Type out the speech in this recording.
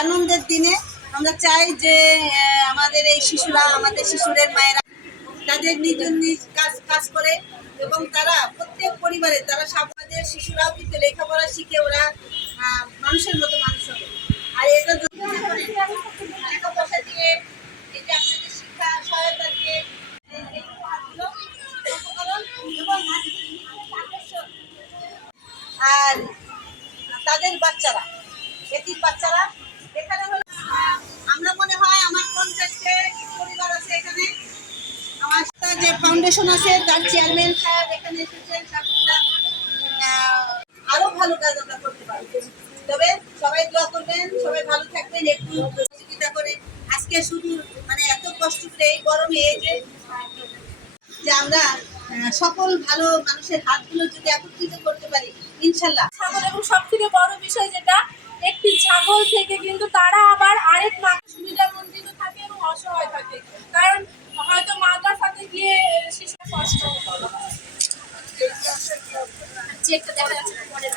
আনন্দের দিনে আমরা চাই যে আমাদের এই শিশুরা, আমাদের শিশুদের মায়েরা তাদের নিজ নিজ কাজ করে এবং তারা প্রত্যেক পরিবারে তারা আমাদের শিশুরাও কিন্তু লেখাপড়া শিখে ওরা মানুষের মতো মানুষ হবে। আর এটা টাকা পয়সা দিয়ে, এই যে আপনাদের শিক্ষা সহায়তা দিয়ে আর তাদের বাচ্চারা, এতিম বাচ্চারা এখানে হলো আমরা মনে হয় আমার পঞ্চায়েতে পরিবার আছে এখানে, আমার যে ফাউন্ডেশন আছে তার চেয়ারম্যান সাহেব এখানে এসেছেন, আরো ভালো কাজ আমরা করতে পারবো। তবে সবাই দোয়া করবেন, সবাই ভালো থাকবেন, একটু সহযোগিতা করে। আজকে শুধু মানে এত কষ্ট করে এই গরমে এই যে আমরা সকল ভালো মানুষের হাতগুলো যদি একত্রিত করতে পারি ইনশাল্লাহ। ছাগল এবং সব থেকে বড় বিষয় যেটা, একটি ছাগল থেকে কিন্তু তারা আবার আরেক মানুষ সুবিধা বঞ্চিত থাকে এবং অসহায় থাকে, কারণ হয়তো মাদ্রাসাতে গিয়ে শিশু কষ্ট চেকটা দেখা যাচ্ছে পরে